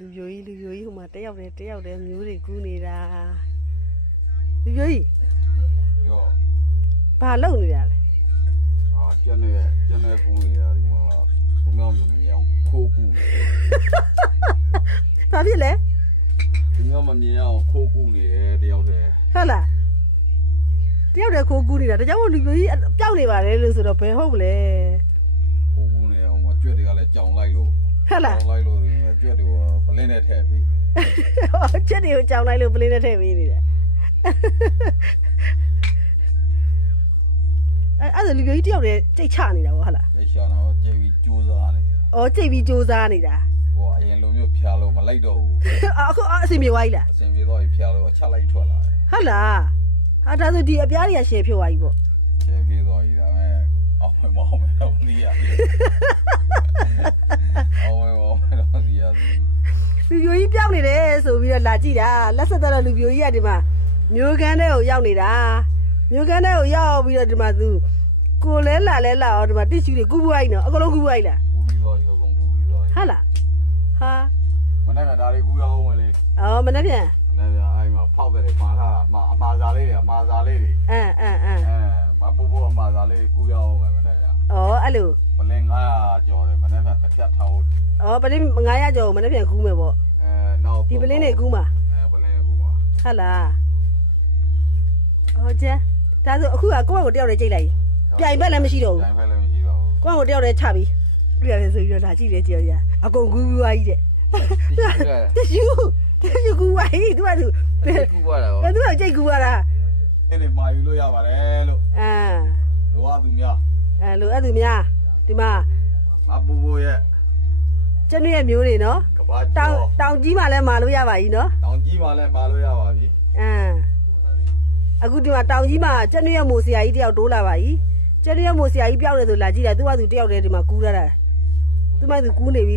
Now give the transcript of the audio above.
လူပြိုကြီးဟိုမှာတယောက်တည်းမျိုးတွေကူးနေတာလူပြိုကြီးရောဘာလုပ်နေတာလဲကျန်နေကူနေတာဒီမှာဘုံမျိုးမြင်အောင်ခိုးကူဘာဖြစ်လဲဒီမျိုးမမြင်အောင်ခိုးကူနေတယ်တယောက်တည်းဟုတ်လားတယောက်တည်းခိုးကူနေတာဒါကြောင့်လူပြိုကြီးပျောက်နေပါတယ်လို့ဆိုတော့ဘယ်ဟုတ်မလဲခိုးကူနေအောင်ကြွက်တွေကလည်းကြောင်လိုက်လို့ဟုတ်လားကြောင်လိုက်လို့ကြွက်တွေကပလင်းနဲ့ထည့်ပေးတယ်ကြွက်တွေကိုကြောင်လိုက်လို့ပလင်းနဲ့ထည့်ပေးနေတယ်အဲ့ဒါလူပြိုကြီးတယောက်တည်းကြိတ်ချနေတာပေါ့ဟုတ်လားကြိတ်ချတော့ကြိတ်ပြီးကြိုးစားနေတယ်ကြိတ်ပြီးကြိုးစားနေတာဟိုအရင်လိုမျိုးဖျားလို့မလိုက်တော့ဘူးအခုအဆင်ပြေသွားပြီလားအဆင်ပြေတော့ဖျားလို့အချက်လိုက်ထွက်လာတယ်ဟုတ်လားဟာဒါဆိုဒီအပြားတွေကရှယ်ဖြစ်သွားပြီပေါ့ရှယ်ဖြစ်သွားပြီဒါမဲ့အောင်မတော့မသိရဘူးအောင်မတော့သိရဘူးလူပြိုကြီးပြောင်းနေတယ်ဆိုပြီးတော့လာကြည့်တာလက်ဆက်တော့လူပြိုကြီးကဒီမှာမျိုးကန်းထဲကိုရောက်နေတာမျိုးကန်းထဲကိုရောက်ပြီးတော့ဒီမှာသူကိုလဲလာအောင်ဒီမှာတစ်ချူတွေကူးပွားကြီးနော်အကုန်လုံးကူးပွားကြီးလားကူးပြီးတော့ရောကုန်ကူးပြီးတော့ဟုတ်လားဟာမနေ့ကဒါတွေကူးရအောင်မလဲမနေ့ပြန်အဲ့မှာဖောက်တယ်မှားထားတာအမှားစားလေးတွေမပူအမှားစားလေးကူးရအောင်မယ်မနေ့ကအဲ့လိုပလင်း900ကျော်တယ်မနေ့ကတစ်ဖြတ်ထားပလင်း900ကျော်မနေ့ပြန်ကူးမယ်ပေါ့နောက်ဒီပလင်းတွေကူးမှာပလင်းတွေကူးမှာဟုတ်လားကျဒါဆိုအခုကကိုယ့်ဘက်ကိုတယောက်တည်းကြိတ်လိုက်ပြိုင်ဘက်လည်းမရှိတော့ဘူးပြိုင်ဘက်လည်းမရှိတော့ဘူးကိုယ့်ဘက်ကိုတယောက်တည်းချပြီးပြရတယ်ဆိုပြီးတော့လာကြည့်တယ်ကြည့်ရအကုန်ကူးပြီးသွားကြီးတဲ့တရှူကူးဝိုင်းသူကသူကူးသွားတာသူကကြိတ်ကူးသွားတာအဲ့ဒီမာယူလို့ရပါတယ်လို့လိုအပ်သူများလိုအပ်သူများဒီမှာမပူရဲ့ကျင်းရဲ့မျိုးတွေနော်တောင်ကြီးမှလည်းမာလို့ရပါပြီနော်တောင်ကြီးမှလည်းမာလို့ရပါပြီအခုဒီမှာတောင်ကြီးမှာကျင်းရဲ့မိုးဆရာကြီးတယောက်တိုးလာပါပြီကျင်းရဲ့မိုးဆရာကြီးပြောင်းနေဆိုလာကြည့်တာသူကသူတယောက်တည်းဒီမှာကူးရတာသူမှသူကူးနေပြီ